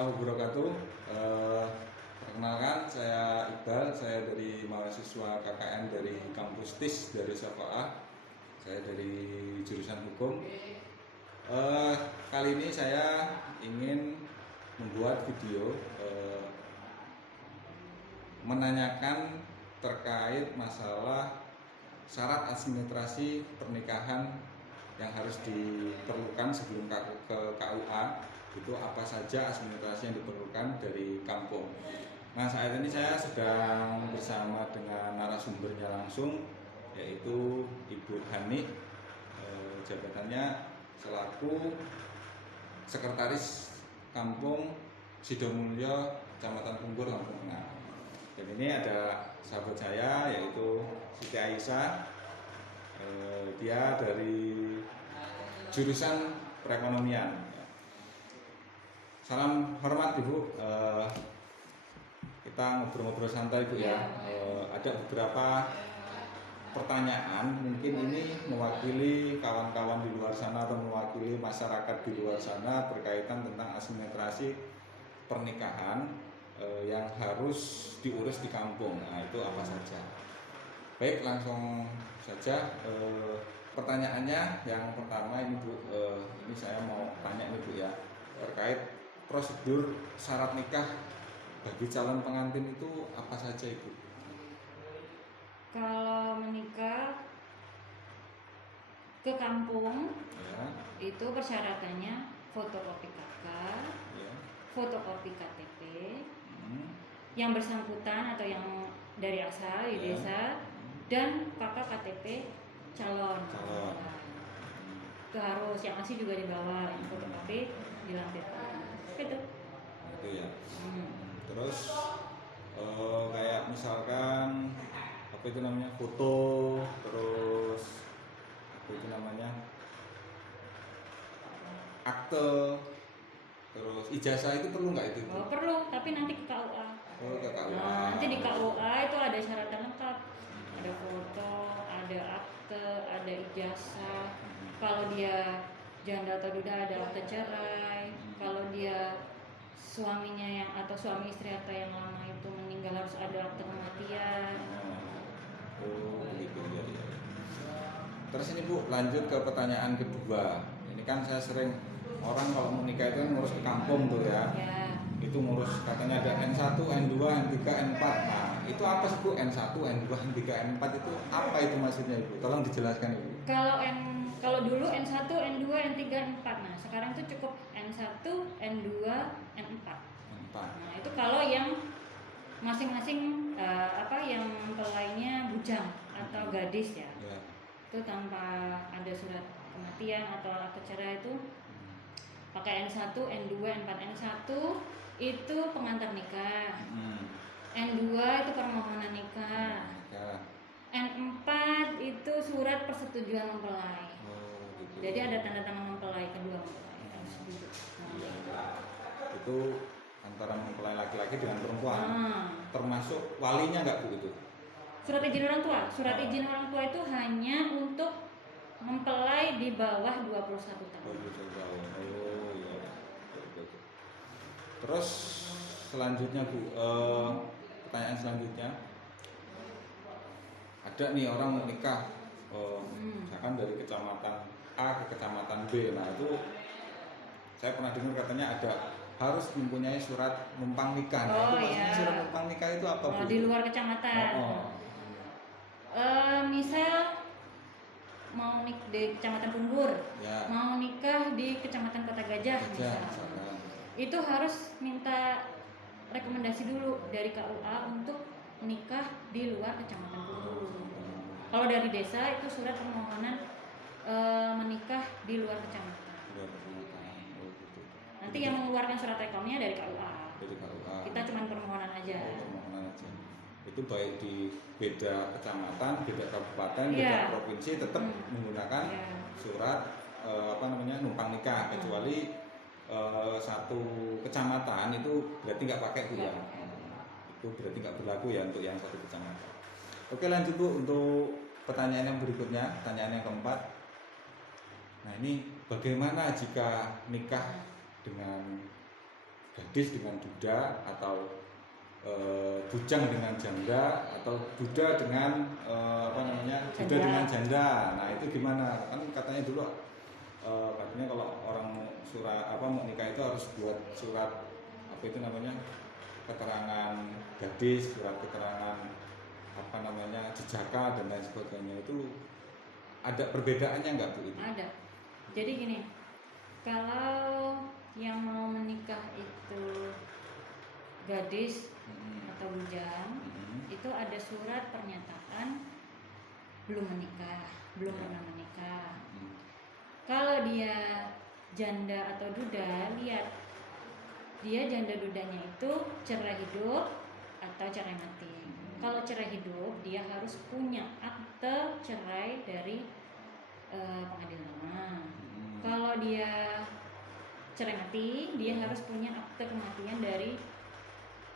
warahmatullahi wabarakatuh. Perkenalkan, saya Iqbal, saya dari mahasiswa KKN dari kampus TIS dari Syafa'ah. Saya dari jurusan hukum. Kali ini saya ingin membuat video menanyakan terkait masalah syarat administrasi pernikahan yang harus diperlukan sebelum ke KUA. Itu apa saja administrasi yang diperlukan dari kampung. Nah, saat ini saya sedang bersama dengan narasumbernya langsung, yaitu Ibu Hani. Jabatannya selaku Sekretaris Kampung Sidomulyo, Kecamatan Pungkur, Lampung Tengah. Dan ini ada sahabat saya, yaitu Siti Aisyah. Dia dari jurusan perekonomian. Salam hormat Ibu. Kita ngobrol-ngobrol santai Bu ya. Ada beberapa pertanyaan, mungkin ini mewakili kawan-kawan di luar sana atau mewakili masyarakat di luar sana berkaitan tentang administrasi pernikahan yang harus diurus di kampung. Nah, itu apa saja? Baik, langsung saja. Pertanyaannya yang pertama ini Bu, ini saya mau tanya nih Bu ya, terkait prosedur syarat nikah bagi calon pengantin itu apa saja Ibu? Kalau menikah ke kampung Ya. itu persyaratannya fotokopi KK, Ya. fotokopi KTP, yang bersangkutan atau yang dari asal di desa, dan kakak KTP calon. Itu harus, yang asli juga dibawa, yang fotokopi dilampirkan. Gitu. Itu ya. Terus kayak misalkan apa itu namanya, foto, terus apa itu namanya, akte, terus ijazah itu perlu nggak itu? Oh, perlu, tapi nanti ke KUA. Oh, ke KUA. Nah, nanti di KUA itu ada syaratnya lengkap. Ada foto, ada akte, ada ijazah. Kalau dia janda atau duda ada akte cerai. Kalau dia suaminya yang atau suami istri atau yang lama itu meninggal harus ada akte kematian. Oh, gitu ya. Terus ini Bu, lanjut ke pertanyaan kedua. Ini kan saya sering, orang kalau mau nikah itu ngurus ke kampung tuh ya. Itu ngurus, katanya ada N1, N2, N3, N4. Nah, itu apa sih Bu? N1, N2, N3, N4 itu apa itu maksudnya Ibu? Tolong dijelaskan Ibu. Kalau dulu N1, N2, N3, N4. Nah, sekarang itu cukup N1, N2, N4. Nah, itu kalau yang masing-masing yang mempelainya bujang atau gadis ya. Itu tanpa ada surat kematian atau akte cerai itu pakai N1, N2, N4. N1 itu pengantar nikah. N2 itu permohonan nikah. N4 itu surat persetujuan mempelai. Gitu. Jadi ada tanda tangan mempelai, kedua mempelai. Itu antara mempelai laki-laki dengan perempuan. Termasuk walinya nggak Bu itu? Surat izin orang tua. Surat izin orang tua itu hanya untuk mempelai di bawah 21 tahun. 21 tahun. Oh iya. Terus selanjutnya Bu, pertanyaan selanjutnya, ada nih orang mau nikah, misalkan dari kecamatan A ke kecamatan B. Nah itu saya pernah dengar katanya ada harus mempunyai surat numpang nikah. Nah, itu maksudnya surat numpang nikah itu apa Bu? Di luar kecamatan. Misal mau nikah di Kecamatan Pungkur, mau nikah di Kecamatan Kota Gajah misalkan. Itu harus minta rekomendasi dulu dari KUA untuk nikah di luar Kecamatan Pungkur. Kalau dari desa itu surat permohonan menikah di luar kecamatan. Nanti yang mengeluarkan surat rekomnya dari KUA. Kita cuma permohonan aja. Itu baik di beda kecamatan, beda kabupaten, beda provinsi tetap menggunakan surat numpang nikah, kecuali satu kecamatan itu berarti nggak pakai Bu ya. Itu berarti nggak berlaku ya untuk yang satu kecamatan. Oke, lanjut Bu untuk pertanyaan yang berikutnya, pertanyaan yang keempat. Nah, ini bagaimana jika nikah dengan gadis dengan duda, atau bujang dengan janda, atau duda dengan duda dengan janda. Nah itu gimana? Kan katanya dulu katanya kalau orang mau nikah itu harus buat surat keterangan gadis, surat keterangan jejaka dan lain sebagainya. Itu ada perbedaannya nggak Bu? Ada. Jadi gini, kalau yang mau menikah itu gadis atau bujang, itu ada surat pernyataan belum menikah, belum pernah menikah. Kalau dia janda atau duda, lihat dia janda dudanya itu cerai hidup atau cerai mati. Kalau cerai hidup, dia harus punya akte cerai dari pengadilan. Kalau dia cerai mati, dia harus punya akte kematian dari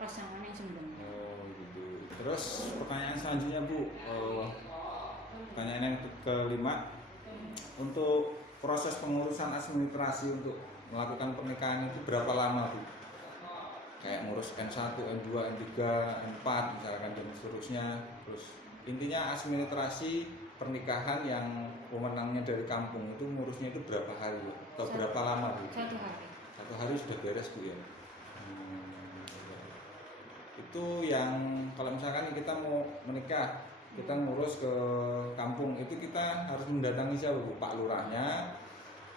pasangan yang sebelumnya. Oh gitu. Terus pertanyaan selanjutnya Bu, pertanyaan yang kelima, untuk proses pengurusan administrasi untuk melakukan pernikahan itu berapa lama Bu? Kayak ngurus N1, N2, N3, N4 misalkan dan seterusnya. Terus intinya administrasi pernikahan yang pemenangnya dari kampung itu ngurusnya itu berapa hari atau berapa lama Bu? 1 hari. 1 hari sudah beres Bu ya. Itu yang kalau misalkan kita mau menikah, kita ngurus ke kampung, itu kita harus mendatangi siapa Bu? Pak Lurahnya,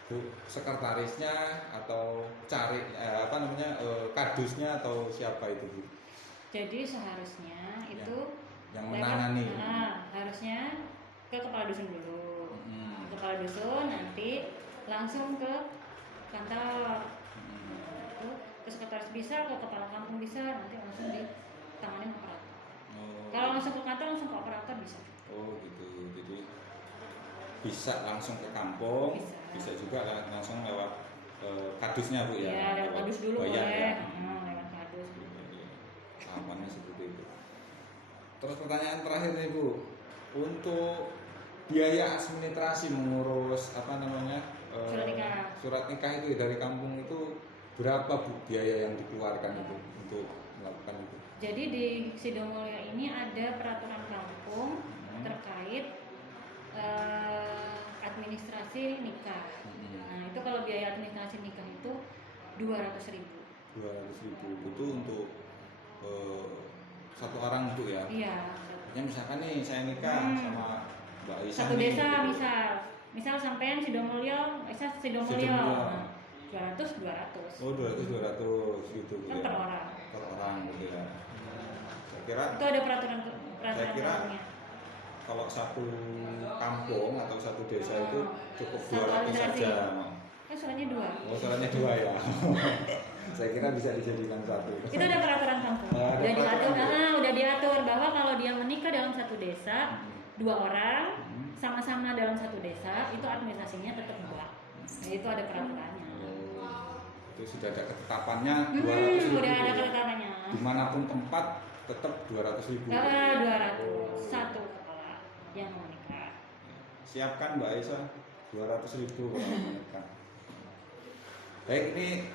Bu sekretarisnya, atau cari kadusnya, atau siapa itu Bu? Jadi seharusnya itu yang menangani. Harusnya ke kepala dusun dulu. Kepala dusun nanti langsung ke kantor. Ke sekretaris bisa, ke kepala kampung bisa, nanti langsung ditanganin operator. Kalau langsung ke kantor, langsung ke operator bisa. Oh gitu. Jadi bisa langsung ke kampung, bisa juga langsung lewat kadusnya Bu ya. Iya, lewat kadus dulu boleh. Lewat kadus. Tahapannya seperti itu. Terus pertanyaan terakhir nih Bu, untuk biaya administrasi mengurus surat nikah itu dari kampung itu berapa Bu biaya yang dikeluarkan itu untuk melakukan itu? Jadi di Sidomulyo ini ada peraturan kampung terkait administrasi nikah. Nah itu kalau biaya administrasi nikah itu 200.000. 200.000 itu untuk satu orang Bu ya? Iya. Ya misalkan nih saya nikah sama Mbak Isa. Satu desa misal sampean Sidomulyo, Sidomulyo. 200. Oh 200 gitu Bu kan ya? Per orang gitu ya. Saya kira itu ada peraturan kampungnya. Kalau satu kampung atau satu desa itu cukup 200 saja. Kan soalnya 2. Oh soalnya 2 ya. Saya kira bisa dijadikan satu. Itu ada peraturan kampung. Udah diatur bahwa kalau dia menikah dalam satu desa, 2 orang sama-sama dalam satu desa, itu administrasinya tetap 2. Nah, itu ada peraturannya. Itu sudah ada ketetapannya. 200.000. Udah ada ketetapannya. Dimanapun tempat tetap 200.000. 200 satu kepala yang mau nikah. Siapkan Mbak Aisyah 200.000 kalau mau nikah. Baik, ini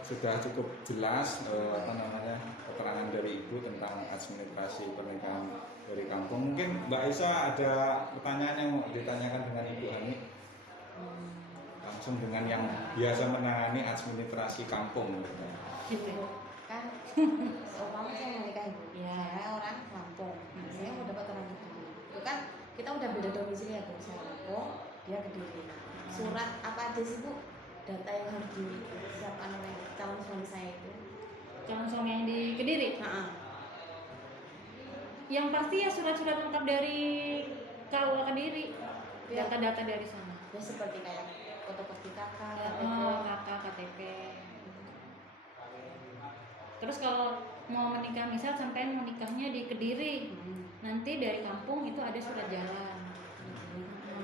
sudah cukup jelas keterangan dari Ibu tentang administrasi pernikahan dari kampung. Mungkin Mbak Aisyah ada pertanyaan yang mau ditanyakan dengan Ibu Hani? Langsung dengan yang biasa menangani administrasi kampung Gitu. Kan umpama saya mau nikah Ibu, saya orang Lampung, saya mau dapat orang Kediri. Itu kan kita udah beda domisili ya Bu, saya Lampung, dia Kediri. Surat apa aja sih Bu? Data yang harus disiapkan oleh calon suami saya itu? Calon suami yang di Kediri? Yang pasti ya surat-surat lengkap dari KUA Kediri, data-data dari sana. Ya seperti kayak fotokopi kakak, KTP. Terus kalau mau menikah, misal sampai mau nikahnya di Kediri, nanti dari kampung itu ada surat jalan.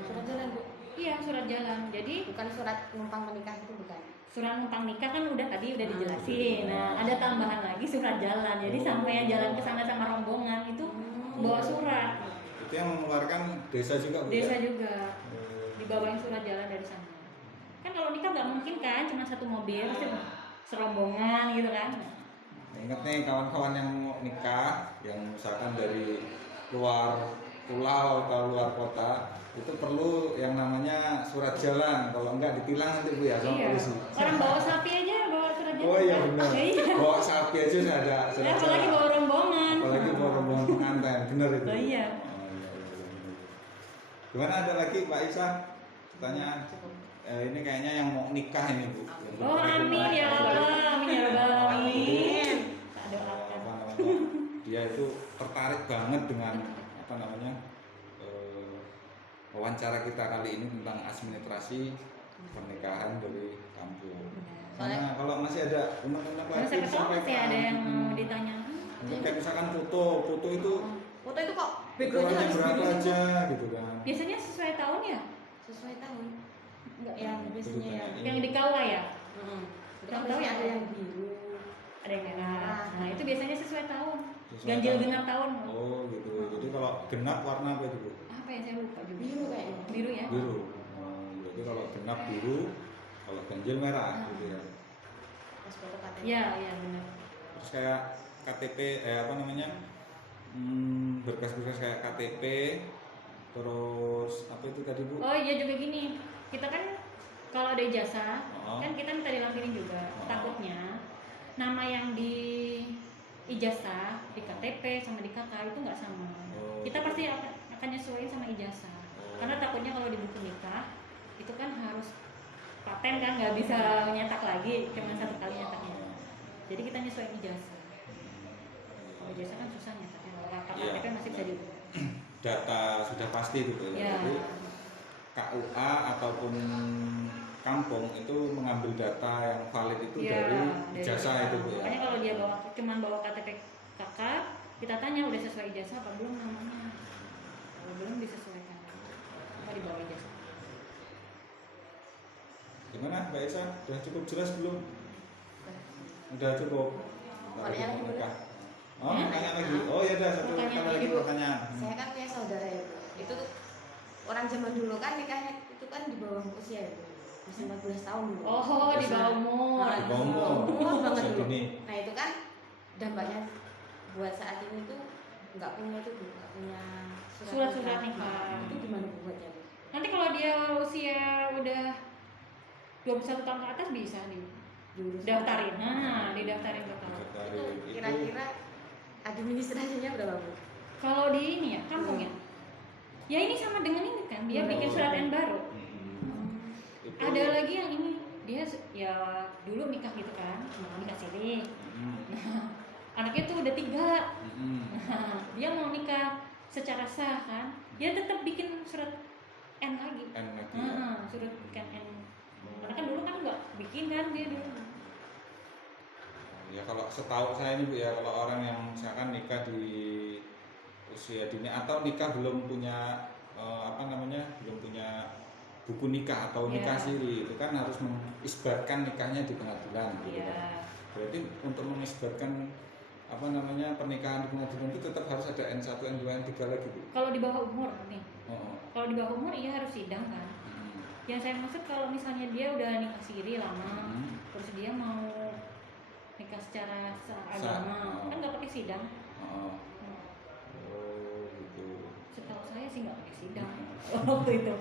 Surat jalan Bu? Iya, surat jalan. Jadi bukan surat numpang menikah itu bukan? Surat numpang nikah kan udah dijelasin. Nah, ada tambahan lagi surat jalan. Jadi sampai yang jalan ke sana sama rombongan itu bawa surat. Itu yang mengeluarkan desa juga Bu? Desa juga. Dibawain surat jalan dari sana. Kan kalau nikah nggak mungkin kan cuma satu mobil, pasti serombongan gitu kan. Ingat nih kawan-kawan yang mau nikah, yang misalkan dari luar pulau atau luar kota, itu perlu yang namanya surat jalan. Kalau enggak ditilang nanti Bu ya sama Iya. polisi. Orang bawa sapi aja bawa surat jalan. Oh iya benar. Iya. Bawa sapi aja sudah ada Ya, surat apalagi jalan. bawa rombongan. Apalagi bawa rombongan pengantin, benar itu. Oh iya. Oh, iya. Gimana ada lagi Mbak Isa? Pertanyaan. Cukup. Ini kayaknya yang mau nikah ini Bu. Yang Oh amin ya Allah, amin ya Rabbal alamin. Tak doakan. apa namanya, dia itu tertarik banget dengan apa namanya wawancara kita kali ini tentang administrasi pernikahan dari kampung. Karena kalau masih ada teman-teman Terus lagi siapa tahu masih sampaikan, ada yang mau ditanya. mungkin kayak misalkan foto itu Foto itu kok backgroundnya ukurannya harus berapa biru aja gitu kan. Biasanya sesuai tahun ya? sesuai tahun. Enggak Yang biasanya yang yang di KUA ya? Itu kan biasanya ada yang biru. Ada yang merah. Nah, itu biasanya sesuai tahun. Sesuai Ganjil tahun. genap tahun. Oh gitu. Jadi kalau genap warna apa itu Bu? Apa ya saya lupa juga. Biru kayaknya. Biru ya? Biru. Jadi kalau genap biru, kalau ganjil merah gitu ya. Pas foto KTP. Iya, iya benar. Terus kayak KTP apa namanya berkas-berkas kayak KTP, terus apa itu tadi Bu? Oh iya juga gini. Kita kan kalau ada ijazah, Oh. kan kita minta dilampirin juga. Oh. Takutnya nama yang di ijazah, di KTP sama di KK itu nggak sama. Oh. Kita pasti akan nyesuaiin sama ijazah. Oh. Karena takutnya kalau di buku nikah itu kan harus paten kan, nggak bisa nyetak lagi, cuma satu kali nyetaknya. Jadi kita nyesuaiin ijazah. Kalau ijazah kan susah nyetaknya. Kalau Iya. KTP masih bisa diubah. Data sudah pasti itu Bu. Ya. Jadi KUA ataupun kampung itu mengambil data yang valid itu Iya, dari ijazah itu Bu ya. Makanya kalau dia cuman bawa KTP KK, kita tanya udah sesuai ijazah apa belum namanya. Kalau belum disesuaikan. Apa di bawah ijazah? Gimana Mbak Isa? Sudah cukup jelas belum? Udah cukup. Pertanyaan lagi, Bu? Nikah. Oh, Ya? tanya lagi. Oh ya udah satu Pertanyaan kali lagi lagi, Bu. pertanyaan. Saya kan punya saudara ya Bu. Itu tuh orang zaman dulu kan nikahnya itu kan di bawah usia ya Bu. Masih 14 tahun dulu. Oh, di bawah umur. Nah, Di bawah umur. umur banget Usia dulu. dini. Nah itu kan dampaknya buat saat ini tuh nggak punya itu Bu, nggak punya Surat-surat nikah. Nah, itu gimana Bu buatnya Bu? Nanti kalau dia usia udah 21 tahun ke atas bisa Diurus. daftarin. Nah, didaftarin ke KUA. Dari Itu itu kira-kira administrasinya berapa Bu? Kalau di ini ya, kampung ya. Ya ini sama dengan ini kan, dia bikin surat N baru. itu Ada lagi yang ini, dia ya dulu nikah gitu kan, nikah siri. Anaknya tuh udah 3. Dia mau nikah secara sah kan, dia tetap bikin surat N lagi. N lagi ya. Surat bikin N. Karena kan dulu kan nggak bikin kan dia dulu. Ya kalau setahu saya ini Bu ya, kalau orang yang misalkan nikah di usia dini atau nikah belum punya belum punya buku nikah atau nikah Iya. siri, itu kan harus mengisbatkan nikahnya di pengadilan gitu kan. Iya. Berarti untuk mengisbatkan pernikahan di pengadilan itu tetap harus ada N1, N2, N3 lagi Bu. Kalau di bawah umur nih, Oh. kalau di bawah umur iya harus sidang kan. Yang saya maksud kalau misalnya dia udah nikah siri lama, terus dia mau nikah secara agama, kan nggak pakai sidang. Oh gitu. Setahu saya sih nggak pakai sidang waktu itu.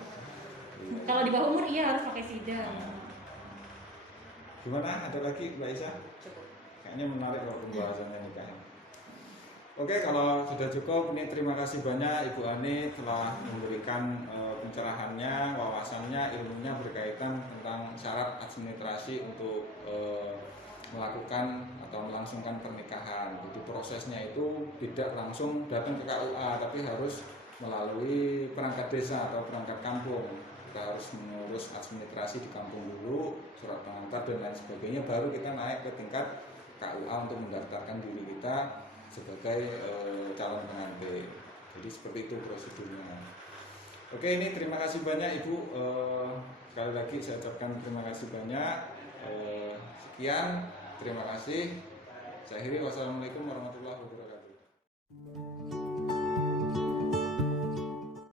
Kalau di bawah umur iya harus pakai sidang. Gimana? Ada lagi Mbak Isa? Cukup. Kayaknya menarik kalau pembahasannya nikah. Oke, kalau sudah cukup, ini terima kasih banyak Ibu Ani telah memberikan pencerahannya, wawasannya, ilmunya berkaitan tentang syarat administrasi untuk melakukan atau melangsungkan pernikahan. Jadi prosesnya itu tidak langsung datang ke KUA, tapi harus melalui perangkat desa atau perangkat kampung. Kita harus mengurus administrasi di kampung dulu, surat pengantar dan lain sebagainya, baru kita naik ke tingkat KUA untuk mendaftarkan diri kita sebagai calon pengantin. Jadi seperti itu prosedurnya. Oke, ini terima kasih banyak Ibu. Sekali lagi saya ucapkan terima kasih banyak. Sekian, terima kasih. Saya akhiri, wassalamualaikum warahmatullahi wabarakatuh.